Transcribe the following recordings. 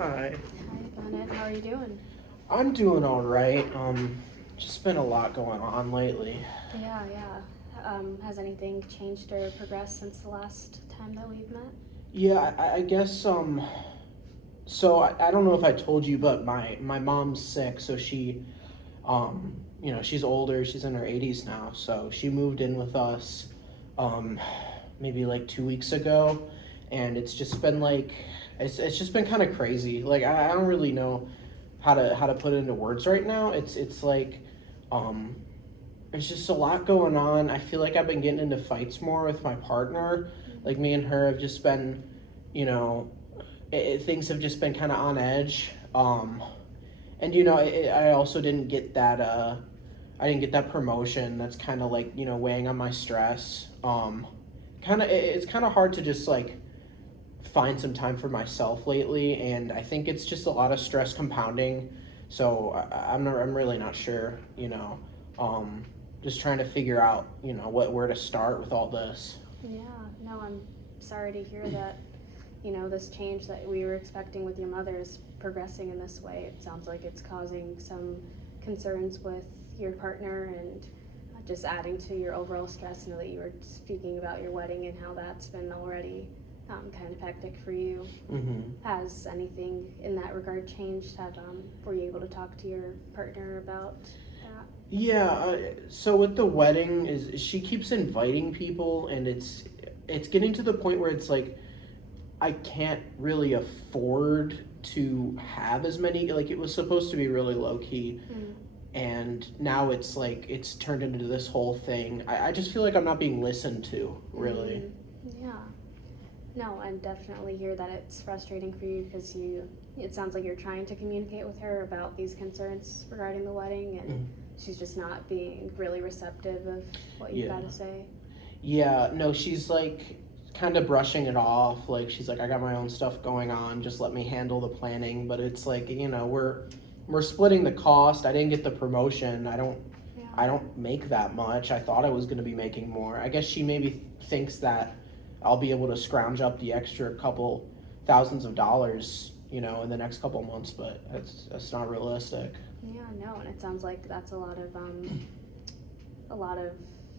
Hi. Hi, Bennett. How are you doing? I'm doing all right. Just been a lot going on lately. Yeah. Has anything changed or progressed since the last time that we've met? Yeah, I guess so I don't know if I told you, but my mom's sick, so she's older, she's in her 80s now, so she moved in with us um maybe like 2 weeks ago, and it's just been like it's just been kind of crazy. Like I don't really know how to put it into words right now. It's like um there's just a lot going on. I feel like I've been getting into fights more with my partner. Like me and her have just been, you know, things have just been kind of on edge. And I also didn't get that. I didn't get that promotion. That's kind of like weighing on my stress. It's kind of hard to just like find some time for myself lately, and I think it's just a lot of stress compounding. So I'm really not sure. Um, just trying to figure out where to start with all this. Yeah, no, I'm sorry to hear that, this change that we were expecting with your mother is progressing in this way. It sounds like it's causing some concerns with your partner and just adding to your overall stress. I know that you were speaking about your wedding and how that's been already kind of hectic for you. Mm-hmm. Has anything in that regard changed? Were you able to talk to your partner about that? Yeah. So with the wedding, is she keeps inviting people, and it's getting to the point where it's like I can't really afford to have as many. Like it was supposed to be really low key, Mm. and now it's like it's turned into this whole thing. I just feel like I'm not being listened to, really. Yeah. No, I definitely hear that it's frustrating for you because it sounds like you're trying to communicate with her about these concerns regarding the wedding, and Mm. she's just not being really receptive of what you've Yeah. got to say. Yeah, no, she's like kind of brushing it off. Like she's like, I got my own stuff going on. Just let me handle the planning. But it's like, we're splitting the cost. I didn't get the promotion. Yeah. I don't make that much. I thought I was going to be making more. I guess she maybe thinks that I'll be able to scrounge up the extra couple thousands of dollars, in the next couple months. But that's not realistic. Yeah, no, and it sounds like that's a lot of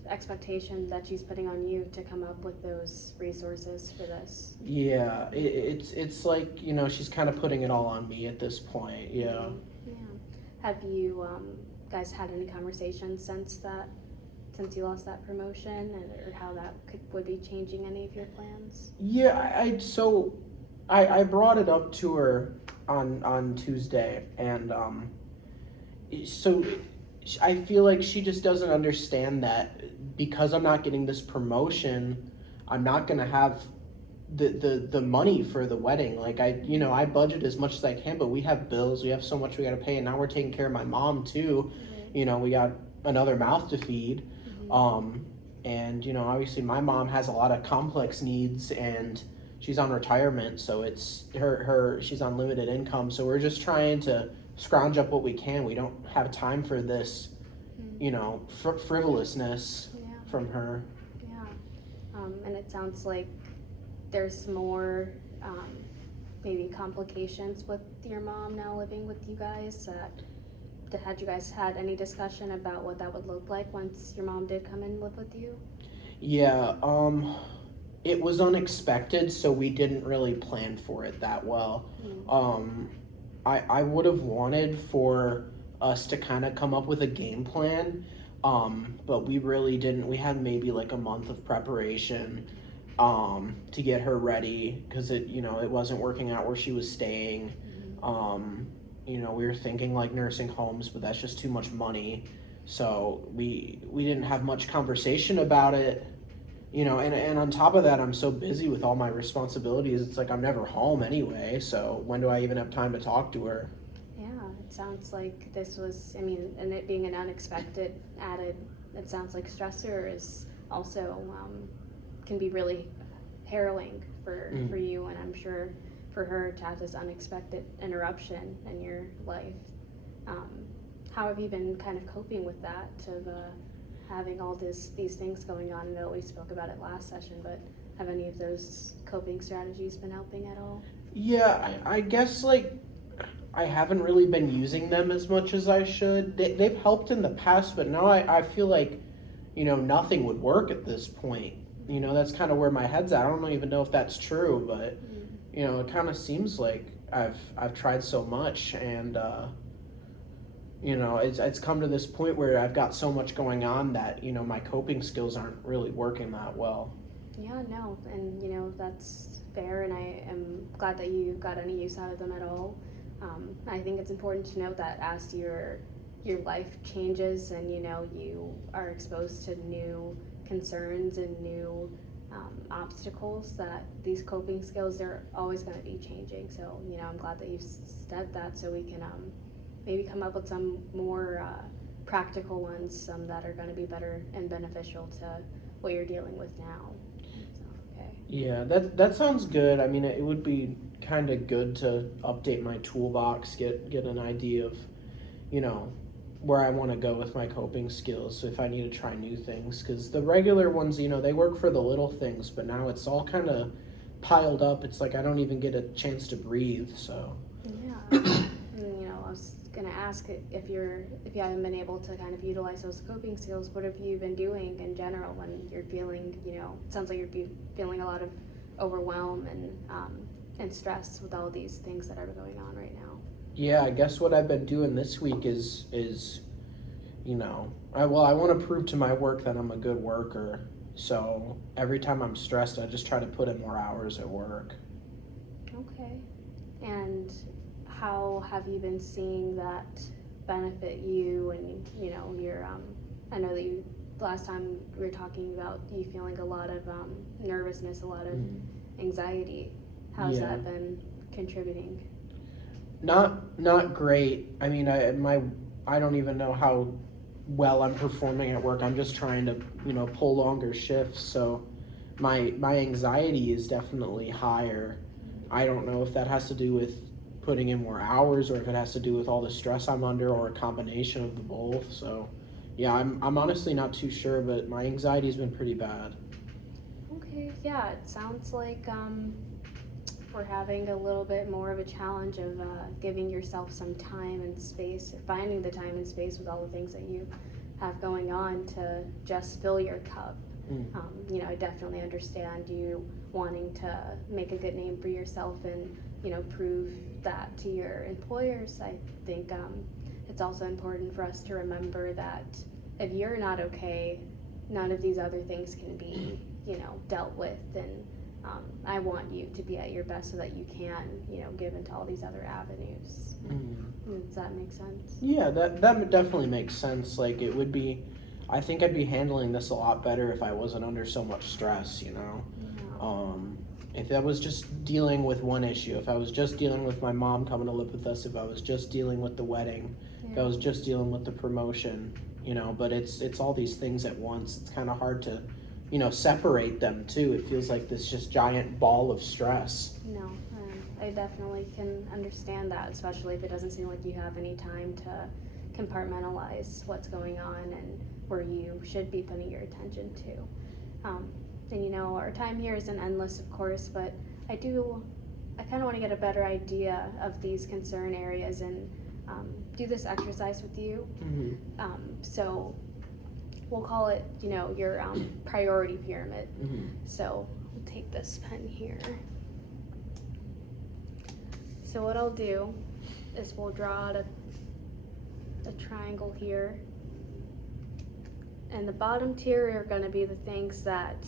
expectation that she's putting on you to come up with those resources for this. Yeah, it's like she's kind of putting it all on me at this point. Yeah. Yeah. Have you guys had any conversations since you lost that promotion, or how that would be changing any of your plans? Yeah, so I brought it up to her on Tuesday, and so I feel like she just doesn't understand that because I'm not getting this promotion, I'm not gonna have the money for the wedding. Like I budget as much as I can, but we have bills, we have so much we got to pay, and now we're taking care of my mom too. Right. We got another mouth to feed. Mm-hmm. And obviously my mom has a lot of complex needs, and she's on retirement, so it's her she's on limited income, so we're just trying to scrounge up what we can. We don't have time for this frivolousness Yeah. from her. Yeah. And it sounds like there's more maybe complications with your mom now living with you guys. Had you guys had any discussion about what that would look like once your mom did come and live with you? Yeah, it was unexpected, so we didn't really plan for it that well. Mm. I would have wanted for us to kind of come up with a game plan, but we really didn't. We had maybe like a month of preparation to get her ready because it wasn't working out where she was staying. Mm-hmm. We were thinking like nursing homes, but that's just too much money. So we didn't have much conversation about it. And on top of that, I'm so busy with all my responsibilities. It's like I'm never home anyway. So when do I even have time to talk to her? Yeah, it sounds like this was, I mean, and it being an unexpected added, it sounds like stressor is also can be really harrowing for you, and I'm sure for her to have this unexpected interruption in your life. Um, how have you been kind of coping with that, of having all these things going on? I know we spoke about it last session, but have any of those coping strategies been helping at all? Yeah, I guess like I haven't really been using them as much as I should. They've helped in the past, but now I feel like, nothing would work at this point. That's kind of where my head's at. I don't even know if that's true, but, it kind of seems like I've tried so much, and, it's come to this point where I've got so much going on that, my coping skills aren't really working that well. Yeah, no, and that's fair, and I am glad that you got any use out of them at all. I think it's important to note that as your life changes and you are exposed to new concerns and new obstacles, that these coping skills are always going to be changing. So I'm glad that you've said that, so we can maybe come up with some more practical ones, some that are going to be better and beneficial to what you're dealing with now. Okay. Yeah, that sounds good. I mean, it would be kind of good to update my toolbox, get an idea of, where I want to go with my coping skills if I need to try new things. Because the regular ones, they work for the little things, but now it's all kind of piled up. It's like I don't even get a chance to breathe. So Yeah. And, I was gonna ask if you haven't been able to kind of utilize those coping skills, what have you been doing in general when you're feeling, it sounds like you're feeling a lot of overwhelm and stress with all these things that are going on right now. yeah, I guess what I've been doing this week is I want to prove to my work that I'm a good worker. So every time I'm stressed, I just try to put in more hours at work. Okay. And how have you been seeing that benefit you and your I know that you last time we were talking about you feeling a lot of nervousness, a lot of anxiety. How's Yeah. that been contributing? Not great. I mean, I don't even know how well I'm performing at work. I'm just trying to, pull longer shifts. So my anxiety is definitely higher. I don't know if that has to do with putting in more hours or if it has to do with all the stress I'm under or a combination of the both. So yeah, I'm honestly not too sure, but my anxiety's been pretty bad. Okay, yeah, it sounds like we're having a little bit more of a challenge of giving yourself some time and space, finding the time and space with all the things that you have going on to just fill your cup. I definitely understand you wanting to make a good name for yourself and prove that to your employers. I think it's also important for us to remember that if you're not okay, none of these other things can be dealt with, and I want you to be at your best so that you can give into all these other avenues. Does that make sense? Yeah, that definitely makes sense. Like I think I'd be handling this a lot better if I wasn't under so much stress, if I was just dealing with one issue, if I was just dealing with my mom coming to live with us, if I was just dealing with the wedding, if I was just dealing with the promotion, but it's all these things at once. It's kind of hard to, separate them too. It feels like this just giant ball of stress. No, I definitely can understand that, especially if it doesn't seem like you have any time to compartmentalize what's going on and where you should be putting your attention to. And our time here isn't endless, of course, but I kind of want to get a better idea of these concern areas and do this exercise with you. So we'll call it, your priority pyramid. So we'll take this pen here. So what I'll do is we'll draw out a triangle here. And the bottom tier are going to be the things that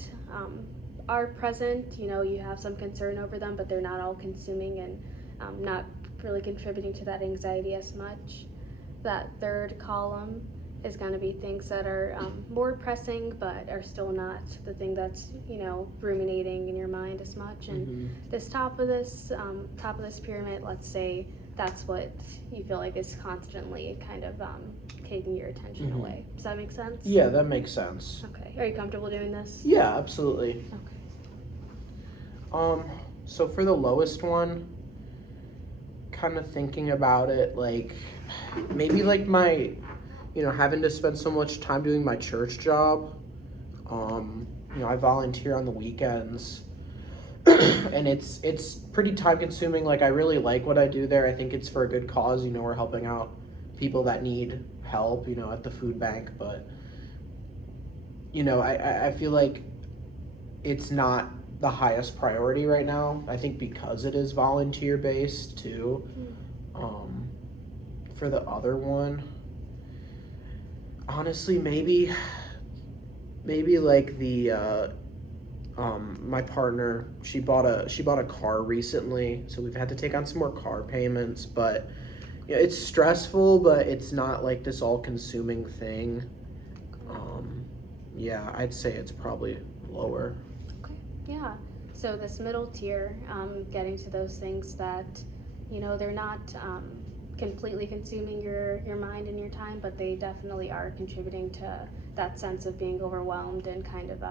are present. You have some concern over them, but they're not all consuming and not really contributing to that anxiety as much. That third column is going to be things that are more pressing, but are still not the thing that's ruminating in your mind as much. And this top of this pyramid, let's say that's what you feel like is constantly kind of taking your attention away. Does that make sense? Yeah, that makes sense. Okay. Are you comfortable doing this? Yeah, absolutely. Okay. So for the lowest one, kind of thinking about it, like maybe like my, having to spend so much time doing my church job. I volunteer on the weekends, and it's pretty time consuming. Like I really like what I do there. I think it's for a good cause. You know, we're helping out people that need help, you know, at the food bank, but you know, I feel like it's not the highest priority right now. I think because it is volunteer based too. Um, for the other one, honestly, maybe like the my partner, she bought a car recently, so we've had to take on some more car payments, but you know, it's stressful, but it's not like this all consuming thing. Yeah, I'd say it's probably lower. Okay, yeah. So this middle tier, getting to those things that, you know, they're not completely consuming your mind and your time, but they definitely are contributing to that sense of being overwhelmed and kind of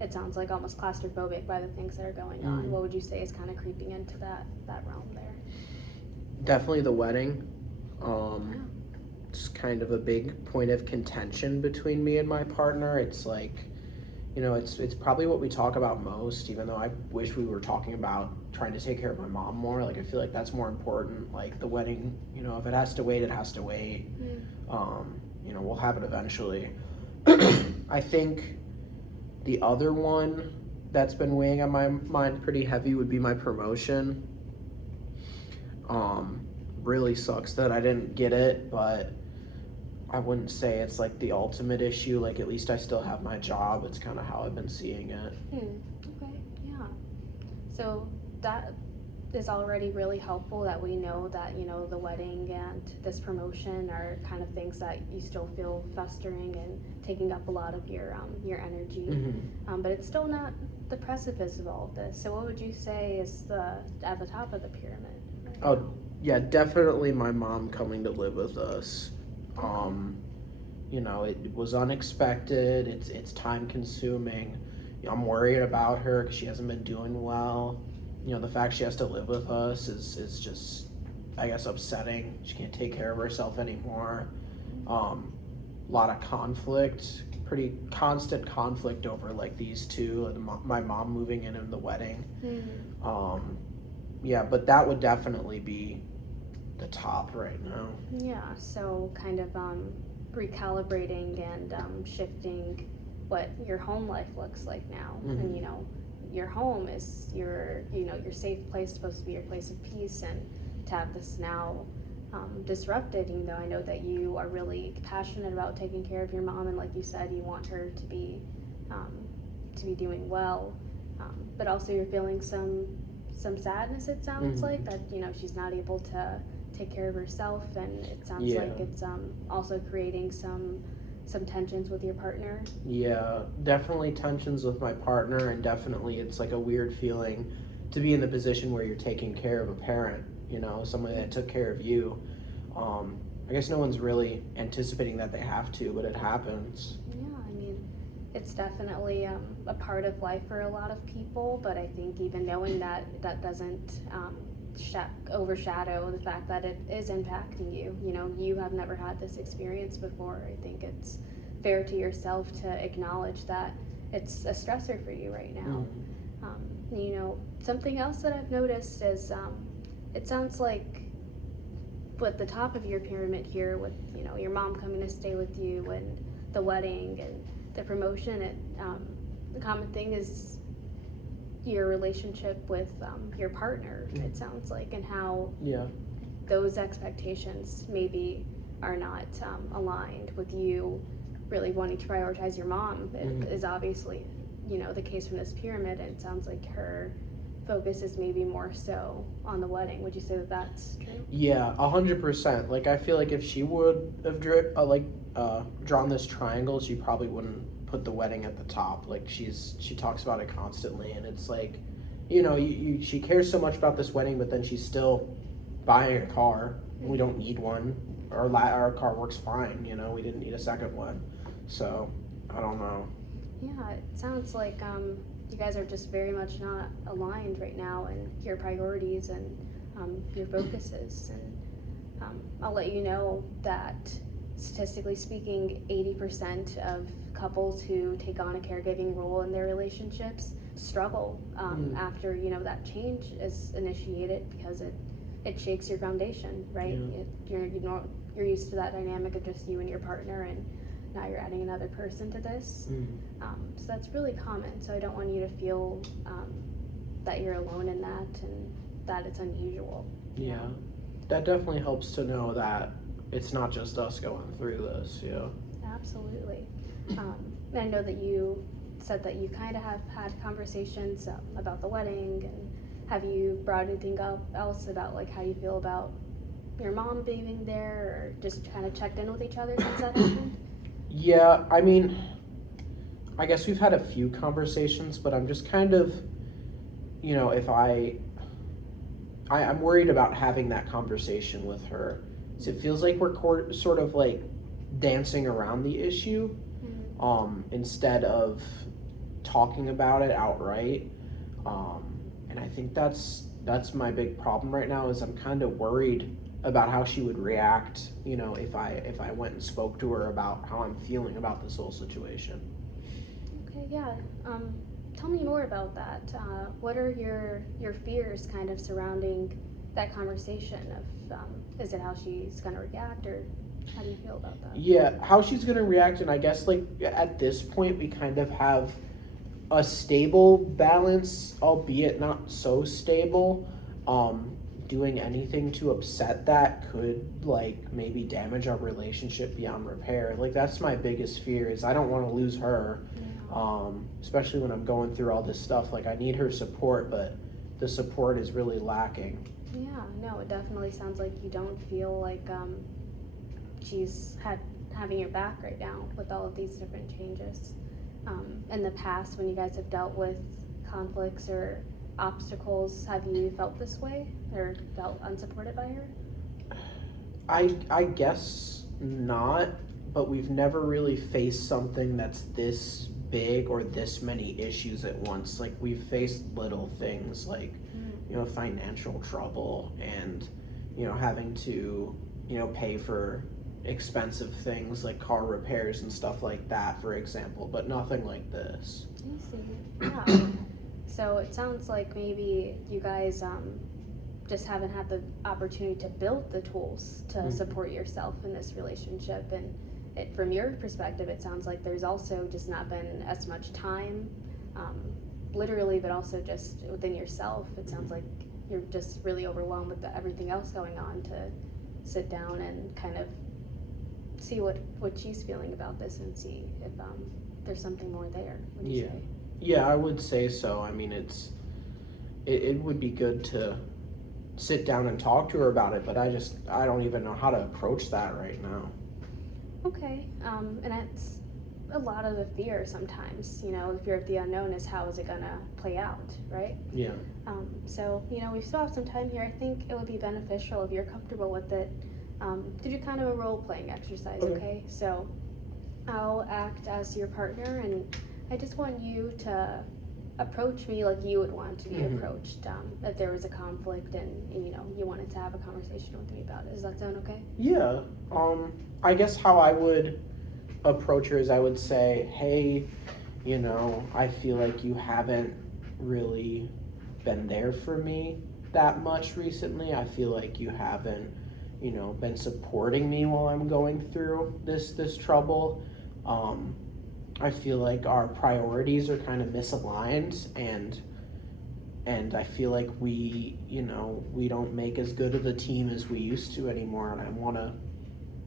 it sounds like almost claustrophobic by the things that are going on. What would you say is kind of creeping into that realm there? Definitely the wedding. It's kind of a big point of contention between me and my partner. It's like, you know, it's probably what we talk about most, even though I wish we were talking about trying to take care of my mom more. Like I feel like that's more important. Like the wedding, you know, if it has to wait, it has to wait. You know, we'll have it eventually. I think the other one that's been weighing on my mind pretty heavy would be my promotion. Really sucks that I didn't get it, but I wouldn't say it's like the ultimate issue. Like at least I still have my job. It's kind of how I've been seeing it. Okay, yeah. So that is already really helpful that we know that, you know, the wedding and this promotion are kind of things that you still feel festering and taking up a lot of your energy. But it's still not the precipice of all of this. So what would you say is at the top of the pyramid? Oh, yeah, definitely my mom coming to live with us. You know, it was unexpected. It's time consuming. You know, I'm worried about her because she hasn't been doing well. You know, the fact she has to live with us is just, I guess, upsetting. She can't take care of herself anymore. A lot of conflict, pretty constant conflict over like these two, and my mom moving in and the wedding. Yeah, but that would definitely be the top right now. Yeah, so kind of recalibrating and shifting what your home life looks like now. And you know, your home is your safe place, supposed to be your place of peace, and to have this now disrupted, even though I know that you are really passionate about taking care of your mom, and like you said, you want her to be doing well, but also you're feeling some sadness, it sounds like, that, you know, she's not able to take care of herself, and it sounds like it's also creating some tensions with your partner. Yeah, definitely tensions with my partner, and definitely it's like a weird feeling to be in the position where you're taking care of a parent, you know, somebody that took care of you. I guess no one's really anticipating that they have to, but it happens. Yeah, I mean, it's definitely a part of life for a lot of people, but I think even knowing that doesn't overshadow the fact that it is impacting you. You know, you have never had this experience before. I think it's fair to yourself to acknowledge that it's a stressor for you right now. You know, something else that I've noticed is it sounds like at the top of your pyramid here, with, you know, your mom coming to stay with you and the wedding and the promotion, the common thing is your relationship with your partner, it sounds like, and how those expectations maybe are not aligned with you really wanting to prioritize your mom. It is obviously, you know, the case from this pyramid, and it sounds like her focus is maybe more so on the wedding. Would you say that that's true? Yeah, 100%. Like I feel like if she would have drawn this triangle, she probably wouldn't put the wedding at the top. Like she talks about it constantly, and it's like, you know, she cares so much about this wedding, but then she's still buying a car. We don't need one. Our car works fine. You know, we didn't need a second one. So I don't know. Yeah, it sounds like you guys are just very much not aligned right now in your priorities and your focuses. And I'll let you know that statistically speaking, 80% of couples who take on a caregiving role in their relationships struggle after that change is initiated, because it shakes your foundation, right? You're used to that dynamic of just you and your partner, and now you're adding another person to this. So that's really common. So I don't want you to feel that you're alone in that, and that it's unusual. Yeah, that definitely helps to know that it's not just us going through this. Yeah. Absolutely. And I know that you said that you kind of have had conversations about the wedding, and have you brought anything up else about like how you feel about your mom being there, or just kind of checked in with each other since that happened? Yeah, I mean, I guess we've had a few conversations, but I'm just kind of, if I'm worried about having that conversation with her. So it feels like we're sort of like dancing around the issue, instead of talking about it outright. And I think that's my big problem right now, is I'm kind of worried about how she would react, if I went and spoke to her about how I'm feeling about this whole situation. Okay, yeah. Tell me more about that. What are your fears kind of surrounding that conversation of, is it how she's going to react, or how do you feel about that? Yeah, how she's going to react, and I guess like at this point we kind of have a stable balance, albeit not so stable. Doing anything to upset that could like maybe damage our relationship beyond repair. Like that's my biggest fear, is I don't want to lose her. Especially when I'm going through all this stuff. Like I need her support, but the support is really lacking. Yeah, no, it definitely sounds like you don't feel like she's having your back right now with all of these different changes. In the past, when you guys have dealt with conflicts or obstacles, have you felt this way or felt unsupported by her? I guess not, but we've never really faced something that's this big or this many issues at once. Like we've faced little things like financial trouble and having to pay for expensive things like car repairs and stuff like that, for example, but nothing like this. I see. Yeah. So it sounds like maybe you guys just haven't had the opportunity to build the tools to support yourself in this relationship. And from your perspective, it sounds like there's also just not been as much time, literally, but also just within yourself. It sounds like you're just really overwhelmed with everything else going on to sit down and kind of see what she's feeling about this, and see if there's something more there. Would you say? Yeah, I would say so. I mean, it would be good to sit down and talk to her about it, but I don't even know how to approach that right now. Okay, and that's a lot of the fear sometimes, the fear of the unknown is how is it gonna play out, right? Yeah. So, we still have some time here. I think it would be beneficial if you're comfortable with it, to do kind of a role-playing exercise, okay? So I'll act as your partner, and I just want you to approach me like you would want to be approached, if there was a conflict and you wanted to have a conversation with me about it. Does that sound okay? Yeah. I guess how I would approach her is I would say, hey, I feel like you haven't really been there for me that much recently. I feel like you haven't, been supporting me while I'm going through this trouble. I feel like our priorities are kind of misaligned, and I feel like we don't make as good of a team as we used to anymore, and I want to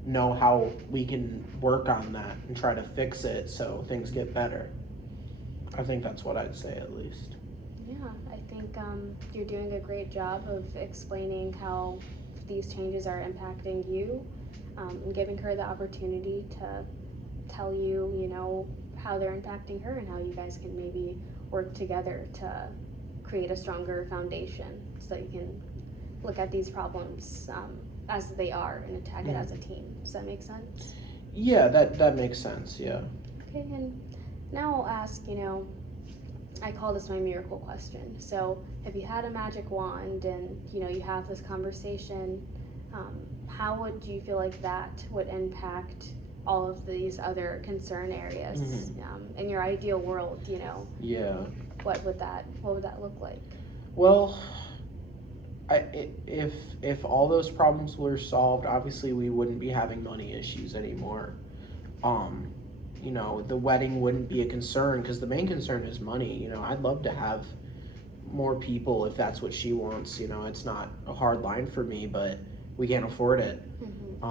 know how we can work on that and try to fix it so things get better. I think that's what I'd say, at least. Yeah, I think you're doing a great job of explaining how these changes are impacting you, and giving her the opportunity to tell you, how they're impacting her, and how you guys can maybe work together to create a stronger foundation so that you can look at these problems as they are and attack it as a team. Does that make sense? Yeah, that makes sense, yeah. Okay, and now I'll ask, I call this my miracle question. So if you had a magic wand and, you have this conversation, how would you feel like that would impact all of these other concern areas in your ideal world, Yeah. what would that look like? Well, if all those problems were solved, obviously we wouldn't be having money issues anymore. Um, the wedding wouldn't be a concern because the main concern is money. I'd love to have more people if that's what she wants. It's not a hard line for me, but we can't afford it. Mm-hmm.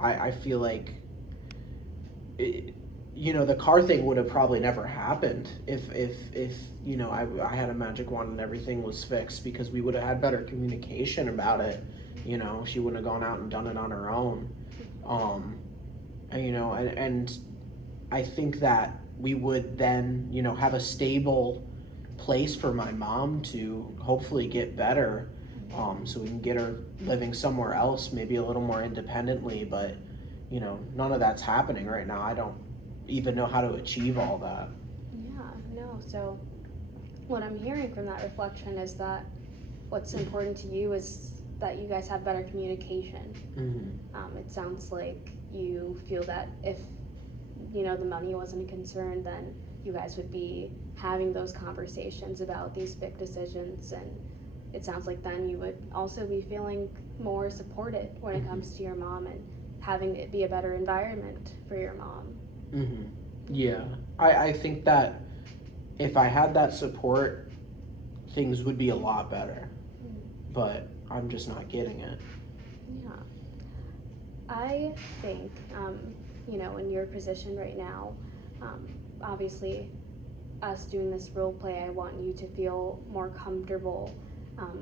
I feel like the car thing would have probably never happened if I had a magic wand and everything was fixed, because we would have had better communication about it. She wouldn't have gone out and done it on her own. And I think that we would then have a stable place for my mom to hopefully get better, so we can get her living somewhere else, maybe a little more independently. But none of that's happening right now. I don't even know how to achieve all that. Yeah, no. So what I'm hearing from that reflection is that what's important to you is that you guys have better communication. Mm-hmm. It sounds like you feel that if the money wasn't a concern, then you guys would be having those conversations about these big decisions, and it sounds like then you would also be feeling more supported when it comes to your mom and having it be a better environment for your mom. Mm-hmm. Yeah, I think that if I had that support, things would be a lot better, but I'm just not getting it. Yeah. I think, in your position right now, obviously, us doing this role play, I want you to feel more comfortable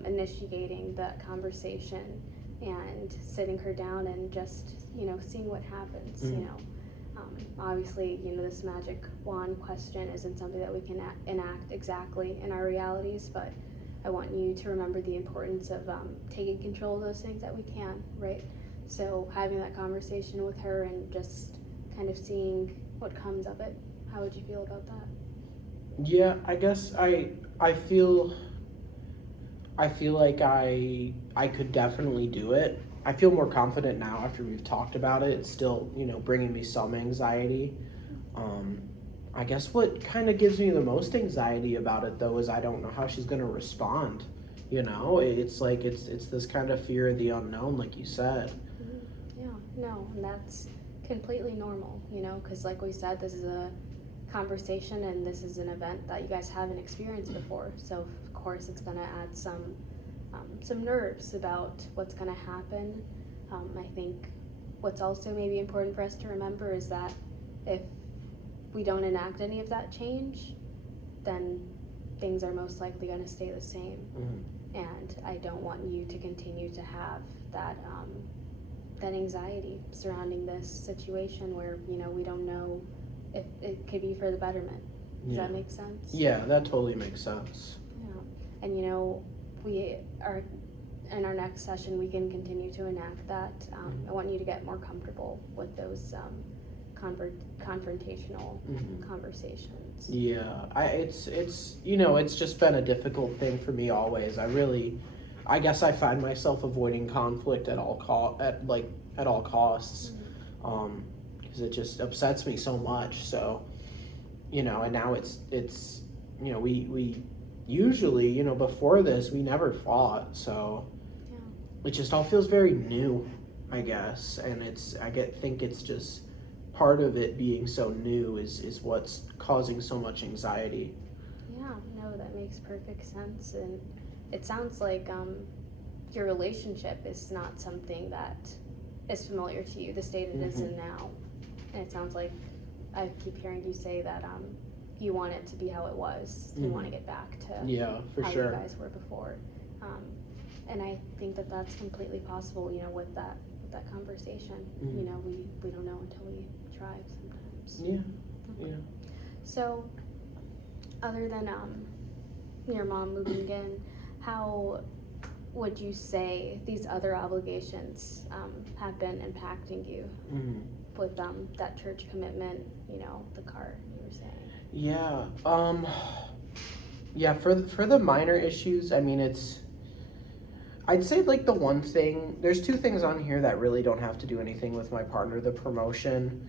initiating that conversation and sitting her down and just, seeing what happens, Obviously, this magic wand question isn't something that we can enact exactly in our realities, but I want you to remember the importance of taking control of those things that we can, right? So having that conversation with her and just kind of seeing what comes of it. How would you feel about that? Yeah, I guess I feel like I could definitely do it. I feel more confident now after we've talked about it. It's still, bringing me some anxiety. I guess what kind of gives me the most anxiety about it, though, is I don't know how she's going to respond. It's like it's this kind of fear of the unknown, like you said. Yeah, no, and that's completely normal, because like we said, this is a conversation and this is an event that you guys haven't experienced before. So of course it's going to add some nerves about what's going to happen. I think what's also maybe important for us to remember is that if we don't enact any of that change, then things are most likely going to stay the same. Mm-hmm. And I don't want you to continue to have that anxiety surrounding this situation where we don't know if it could be for the betterment. Does that make sense? Yeah, that totally makes sense. Yeah, and we are in our next session. We can continue to enact that. I want you to get more comfortable with those confrontational conversations. Yeah, it's just been a difficult thing for me always. I guess I find myself avoiding conflict at all costs, because it just upsets me so much. So, and now it's we usually, before this we never fought, so it just all feels very new, I guess, and think it's just part of it being so new is what's causing so much anxiety. Yeah, no, that makes perfect sense, and it sounds like your relationship is not something that is familiar to you, the state it is in now. And it sounds like I keep hearing you say that you want it to be how it was. You want to get back to how you guys were before. And I think that that's completely possible, with that conversation. We don't know until we try sometimes. Yeah. So, other than your mom moving in, how would you say these other obligations have been impacting you with that church commitment, the car you were saying? Yeah, for the minor issues, I mean, I'd say like the one thing, there's two things on here that really don't have to do anything with my partner, the promotion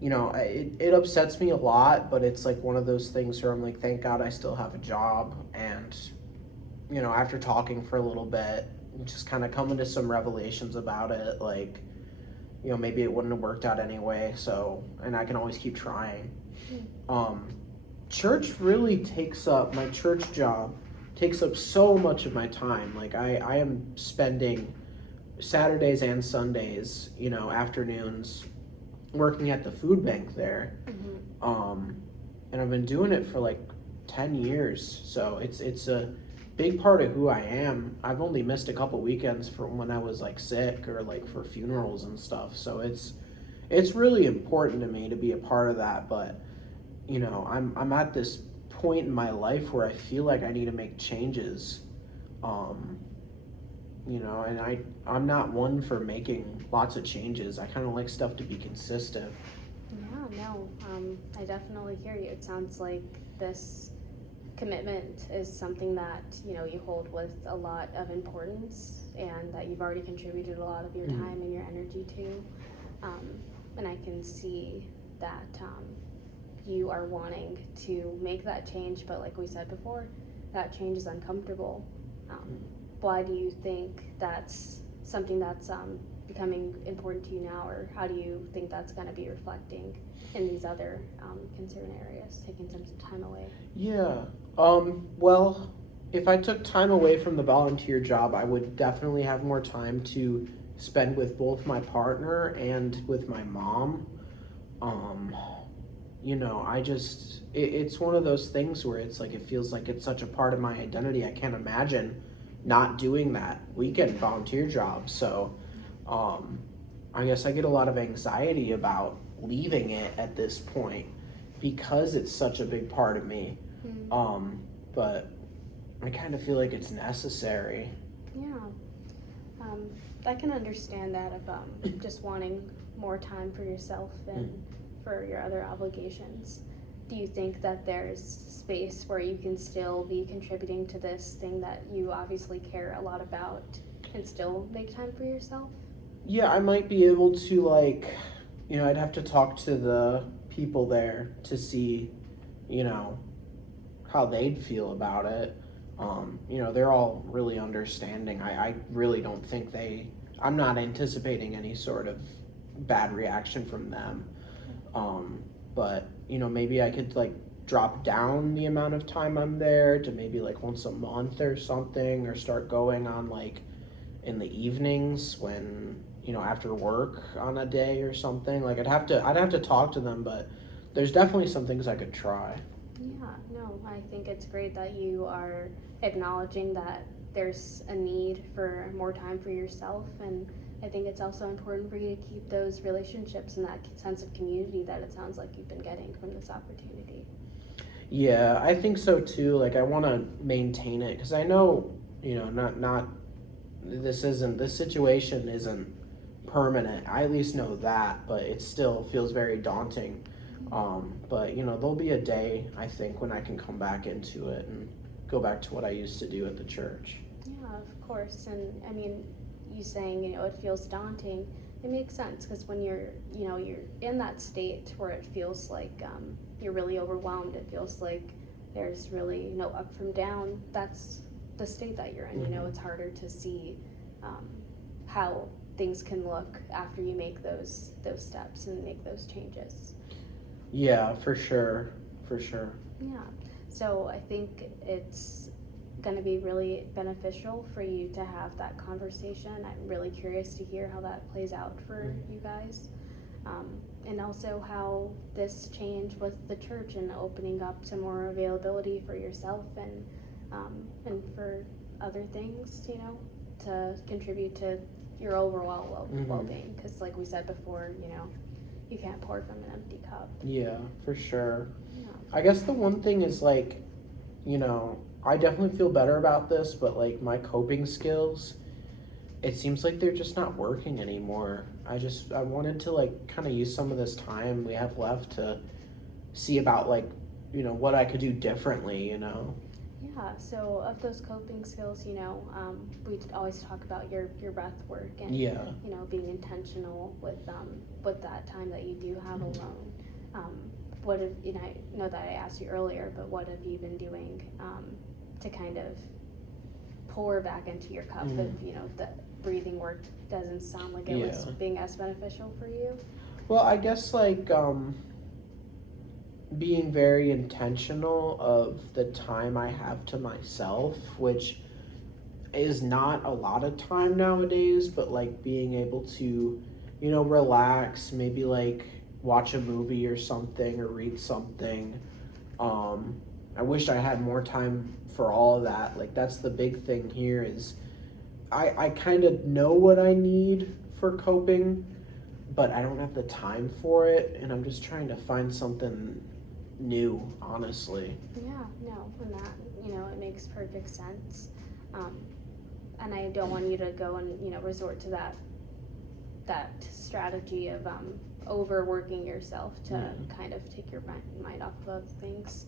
it upsets me a lot, but it's like one of those things where I'm like, thank God I still have a job. And, after talking for a little bit, just kind of coming to some revelations about it, like, maybe it wouldn't have worked out anyway. So, and I can always keep trying. Um, Church really my church job takes up so much of my time. Like, I am spending Saturdays and Sundays, afternoons working at the food bank there. And I've been doing it for like 10 years. So it's a big part of who I am. I've only missed a couple weekends from when I was like sick or like for funerals and stuff. So it's really important to me to be a part of that. But I'm at this point in my life where I feel like I need to make changes. And I'm not one for making lots of changes. I kind of like stuff to be consistent. Yeah, no, I definitely hear you. It sounds like this commitment is something that, you hold with a lot of importance and that you've already contributed a lot of your time and your energy to. And I can see that you are wanting to make that change, but like we said before, that change is uncomfortable. Why do you think that's something that's becoming important to you now, or how do you think that's going to be reflecting in these other concern areas, taking some time away? Yeah. Well, if I took time away from the volunteer job, I would definitely have more time to spend with both my partner and with my mom. It's one of those things where it's like, it feels like it's such a part of my identity. I can't imagine not doing that weekend volunteer job. So, I guess I get a lot of anxiety about leaving it at this point because it's such a big part of me. But I kind of feel like it's necessary. Yeah. I can understand that of just wanting more time for yourself and for your other obligations. Do you think that there's space where you can still be contributing to this thing that you obviously care a lot about and still make time for yourself? Yeah, I might be able to, I'd have to talk to the people there to see, how they'd feel about it. They're all really understanding. I really don't think I'm not anticipating any sort of bad reaction from them. But, maybe I could drop down the amount of time I'm there to maybe once a month or something, or start going on in the evenings when, after work on a day or something. I'd have to talk to them, but there's definitely some things I could try. Yeah, no, I think it's great that you are acknowledging that there's a need for more time for yourself, and I think it's also important for you to keep those relationships and that sense of community that it sounds like you've been getting from this opportunity. Yeah, I think so too. I want to maintain it because I know, this situation isn't permanent. I at least know that, but it still feels very daunting. But there'll be a day, I think, when I can come back into it and go back to what I used to do at the church. Yeah, of course. And I mean, you saying, it feels daunting, it makes sense, because when you're in that state where it feels like you're really overwhelmed, it feels like there's really no up from down, that's the state that you're in. It's harder to see how things can look after you make those steps and make those changes. Yeah, for sure. Yeah, so I think it's going to be really beneficial for you to have that conversation. I'm really curious to hear how that plays out for you guys, and also how this change with the church and opening up some more availability for yourself and for other things, to contribute to your overall well-being. Because like we said before, you can't pour from an empty cup. Yeah, for sure. Yeah. I guess the one thing is I definitely feel better about this, but my coping skills, it seems like they're just not working anymore. I wanted to kind of use some of this time we have left to see about what I could do differently. Yeah, so of those coping skills, we always talk about your breath work and Yeah. being intentional with that time that you do have Mhm. alone. What have I know that I asked you earlier, but what have you been doing to kind of pour back into your cup Mm. if the breathing work doesn't sound like it was Yeah. being as beneficial for you? Well, I guess like being very intentional of the time I have to myself, which is not a lot of time nowadays, but like being able to, relax, maybe like watch a movie or something or read something. Um, I wish I had more time for all of that. Like that's the big thing here is I kind of know what I need for coping, but I don't have the time for it, and I'm just trying to find something new, honestly. Yeah, no, and that it makes perfect sense. Um, and I don't want you to go and resort to that strategy of overworking yourself to kind of take your mind off of things.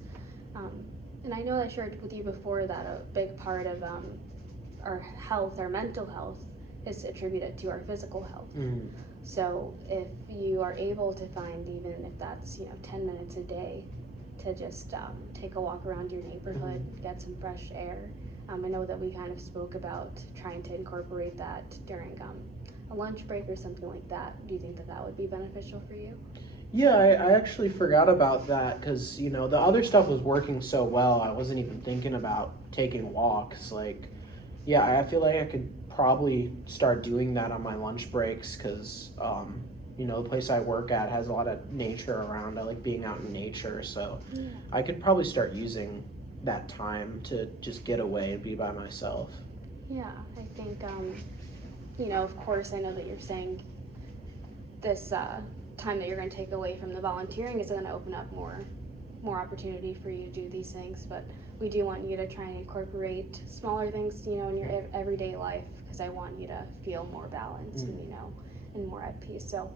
Um, and I know I shared with you before that a big part of our health, our mental health, is attributed to our physical health. Mm. So if you are able to find, even if that's 10 minutes a day, to just take a walk around your neighborhood, get some fresh air. I know that we kind of spoke about trying to incorporate that during a lunch break or something like that. Do you think that that would be beneficial for you? Yeah, I actually forgot about that because, the other stuff was working so well. I wasn't even thinking about taking walks. Like, yeah, I feel like I could probably start doing that on my lunch breaks because, the place I work at has a lot of nature around. I like being out in nature. So Yeah. I could probably start using that time to just get away and be by myself. Yeah, I think, of course, I know that you're saying this time that you're going to take away from the volunteering is going to open up more opportunity for you to do these things, but we do want you to try and incorporate smaller things, in your everyday life, because I want you to feel more balanced and more at peace. So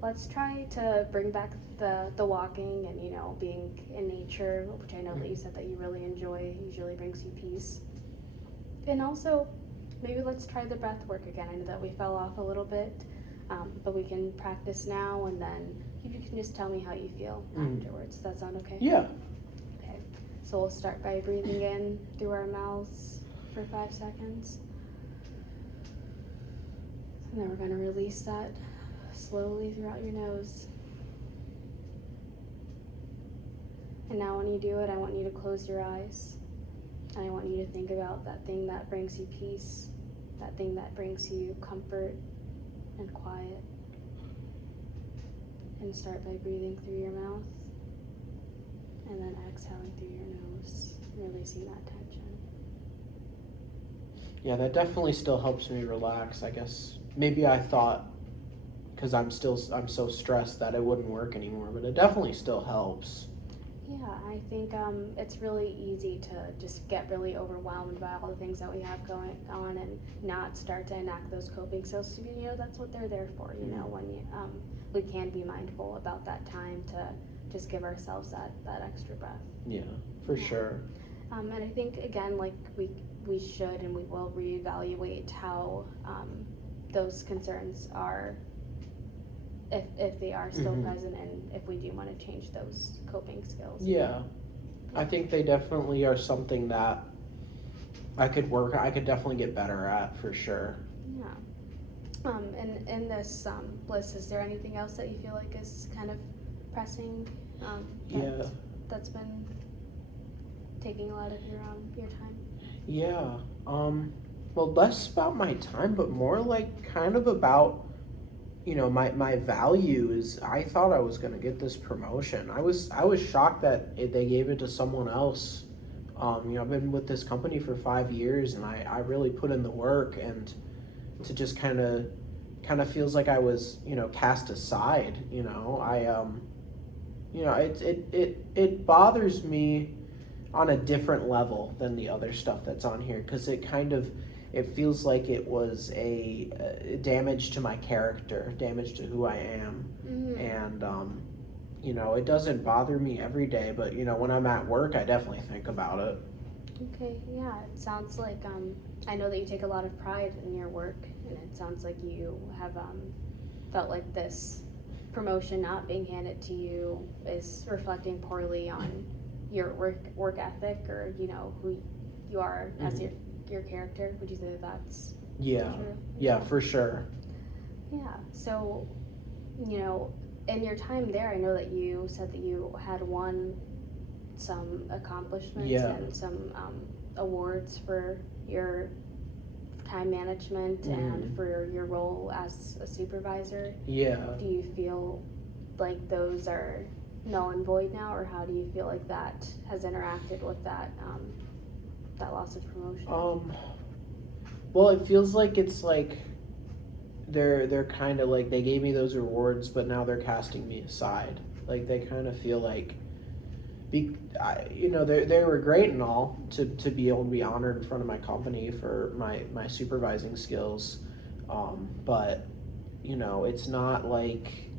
let's try to bring back the walking and being in nature, which I know that you said that you really enjoy, usually brings you peace. And also maybe let's try the breath work again. I know that we fell off a little bit, but we can practice now, and then you can just tell me how you feel afterwards. Does that sound okay? Yeah. Okay. So we'll start by breathing in through our mouths for 5 seconds. And then we're going to release that slowly throughout your nose. And now when you do it, I want you to close your eyes. And I want you to think about that thing that brings you peace, that thing that brings you comfort and quiet. And start by breathing through your mouth and then exhaling through your nose, releasing that tension. Yeah, that definitely still helps me relax. I guess maybe I thought because I'm so stressed that it wouldn't work anymore, but it definitely still helps. Yeah, I think it's really easy to just get really overwhelmed by all the things that we have going on and not start to enact those coping skills. So, that's what they're there for. When we can be mindful about that time to just give ourselves that extra breath. Yeah, for sure. And I think again, like we should and we will reevaluate how those concerns are. If they are still present, and if we do want to change those coping skills. Yeah, I think they definitely are something that I could definitely get better at for sure. Yeah. And in this list, is there anything else that you feel like is kind of pressing? That's been taking a lot of your time. Yeah. Well, less about my time, but more like kind of about my value is I thought I was going to get this promotion. I was shocked that they gave it to someone else. I've been with this company for 5 years, and I really put in the work, and to just kind of feels like I was cast aside. It bothers me on a different level than the other stuff that's on here because it feels like it was a damage to my character, damage to who I am. And it doesn't bother me every day, but when I'm at work I definitely think about it. Okay, yeah, it sounds like, I know that you take a lot of pride in your work, and it sounds like you have, felt like this promotion not being handed to you is reflecting poorly on your work ethic, or, you know, who you are as your character. Would you say that that's Yeah, true? yeah, for sure. Yeah, so, you know, in your time there, I know that you said that you had won some accomplishments Yeah. and some awards for your time management and for your role as a supervisor. Yeah. Do you feel like those are null and void now, or how do you feel like that has interacted with that that loss of promotion? Well, it feels like it's like they're kind of like they gave me those rewards, but now they're casting me aside. Like they kind of feel like, they were great and all to be able to be honored in front of my company for my supervising skills, but it's not like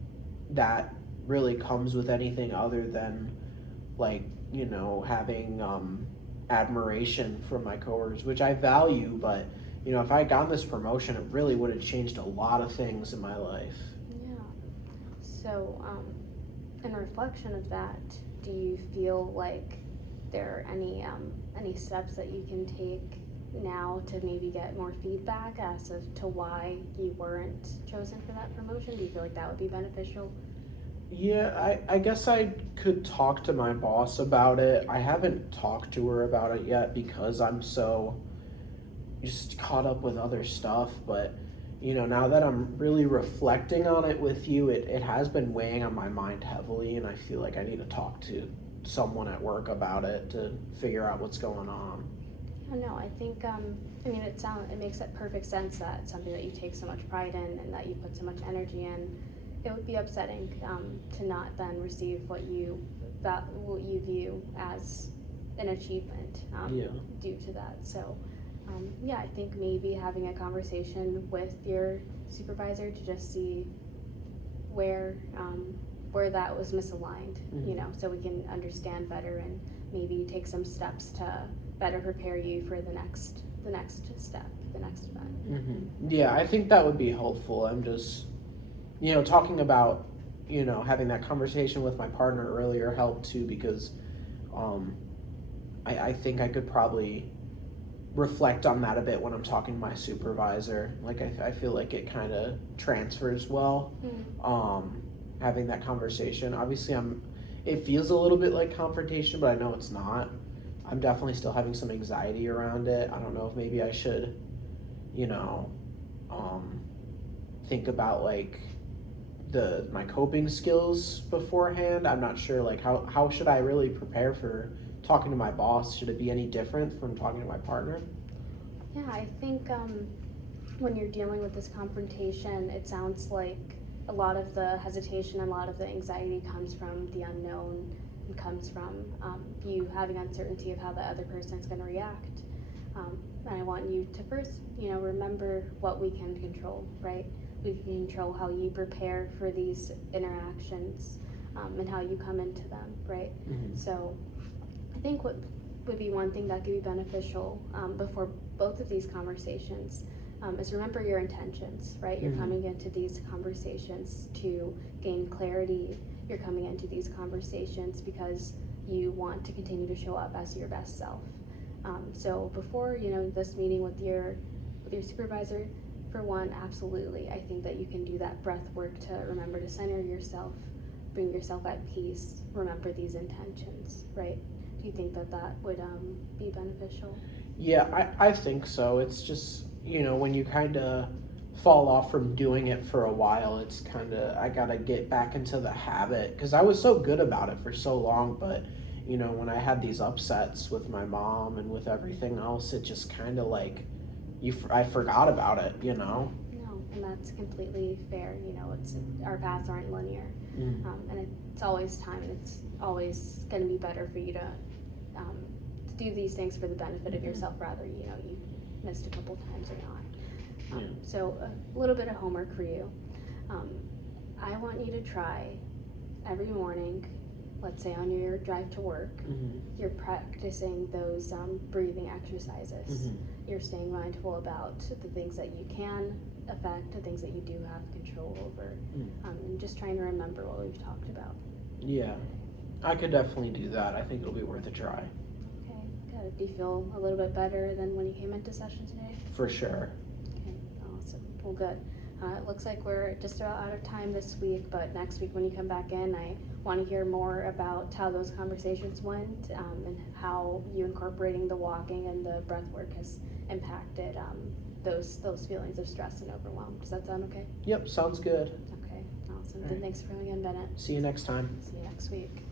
that really comes with anything other than like having admiration from my coworkers, which I value, but if I had gotten this promotion, it really would have changed a lot of things in my life. Yeah. So, in reflection of that, do you feel like there are any steps that you can take now to maybe get more feedback as to why you weren't chosen for that promotion? Do you feel like that would be beneficial? Yeah, I guess I could talk to my boss about it. I haven't talked to her about it yet because I'm so just caught up with other stuff, but now that I'm really reflecting on it with you, it has been weighing on my mind heavily, and I feel like I need to talk to someone at work about it to figure out what's going on. I don't know. I think I mean it makes that perfect sense that it's something that you take so much pride in and that you put so much energy in. It would be upsetting to not then receive what you view as an achievement Yeah. due to that. So yeah, I think maybe having a conversation with your supervisor to just see where that was misaligned, so we can understand better and maybe take some steps to better prepare you for the next step, the next event. Yeah, I think that would be helpful. I'm just, talking about, having that conversation with my partner earlier helped too because I think I could probably reflect on that a bit when I'm talking to my supervisor. Like I feel like it kind of transfers well. Having that conversation. Obviously, it feels a little bit like confrontation, but I know it's not. I'm definitely still having some anxiety around it. I don't know if maybe I should, think about like my coping skills beforehand. I'm not sure like how should I really prepare for talking to my boss? Should it be any different from talking to my partner? Yeah, I think when you're dealing with this confrontation, it sounds like a lot of the hesitation and a lot of the anxiety comes from the unknown and comes from you having uncertainty of how the other person is going to react. And I want you to first, remember what we can control, right? We can control how you prepare for these interactions and how you come into them, right? So I think what would be one thing that could be beneficial before both of these conversations is remember your intentions, right? You're coming into these conversations to gain clarity. You're coming into these conversations because you want to continue to show up as your best self. So before, this meeting with your supervisor, for one, absolutely, I think that you can do that breath work to remember to center yourself, bring yourself at peace, remember these intentions, right? Do you think that would be beneficial? Yeah, I think so. It's just, when you kind of fall off from doing it for a while, it's kind of, I got to get back into the habit because I was so good about it for so long. But, when I had these upsets with my mom and with everything else, it just kind of like, I forgot about it, No, and that's completely fair. It's our paths aren't linear, and it's always time, and it's always going to be better for you to do these things for the benefit of yourself, rather you missed a couple times or not. So a little bit of homework for you. I want you to try every morning let's say on your drive to work, Mhm. you're practicing those breathing exercises. Mhm. You're staying mindful about the things that you can affect, the things that you do have control over, and just trying to remember what we've talked about. Yeah, I could definitely do that. I think it'll be worth a try. Okay, good. Do you feel a little bit better than when you came into session today? For sure. Okay, awesome. Well, good. It looks like we're just about out of time this week, but next week when you come back in, I want to hear more about how those conversations went, and how you incorporating the walking and the breath work has impacted those feelings of stress and overwhelm. Does that sound okay? Yep, sounds good. Okay, awesome. All Then right. thanks for coming in, Bennett. See you next time. See you next week.